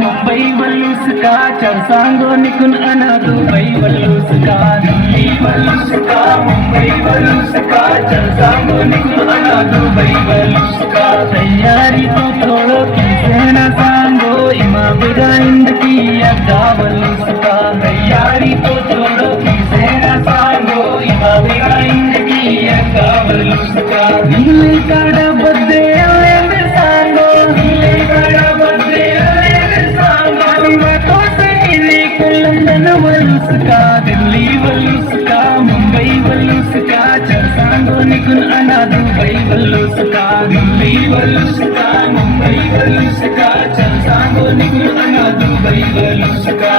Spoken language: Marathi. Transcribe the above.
मुंबई वल्लूसका चरसांगो निकुन अना दुबई वल्लूसका दिल्ली वल्लूसका मुंबई वल्लूसका चरसांगो निकुन अना दुबई वल्लूसका तैयारी तो थोड़ो किसेना सांगो इमा बिगा इंदकी अड्डा वल्लूसका तैयारी तो थोड़ो किसेना सांगो इमा बिगा इंदकी अड्डा वल्लूसका नीले काड़ा बद्दे अले सांगो नीले काड़ा बद्दे लंदन वल्लूसका दिल्ली वल्लूसका मुंबई वल्लूसका चरसांगो निकुन अना दुबई वल्लूसका दिल्ली वल्लूसका मुंबई वल्लूसका चरसांगो निकुन अना दुबई वल्लूसका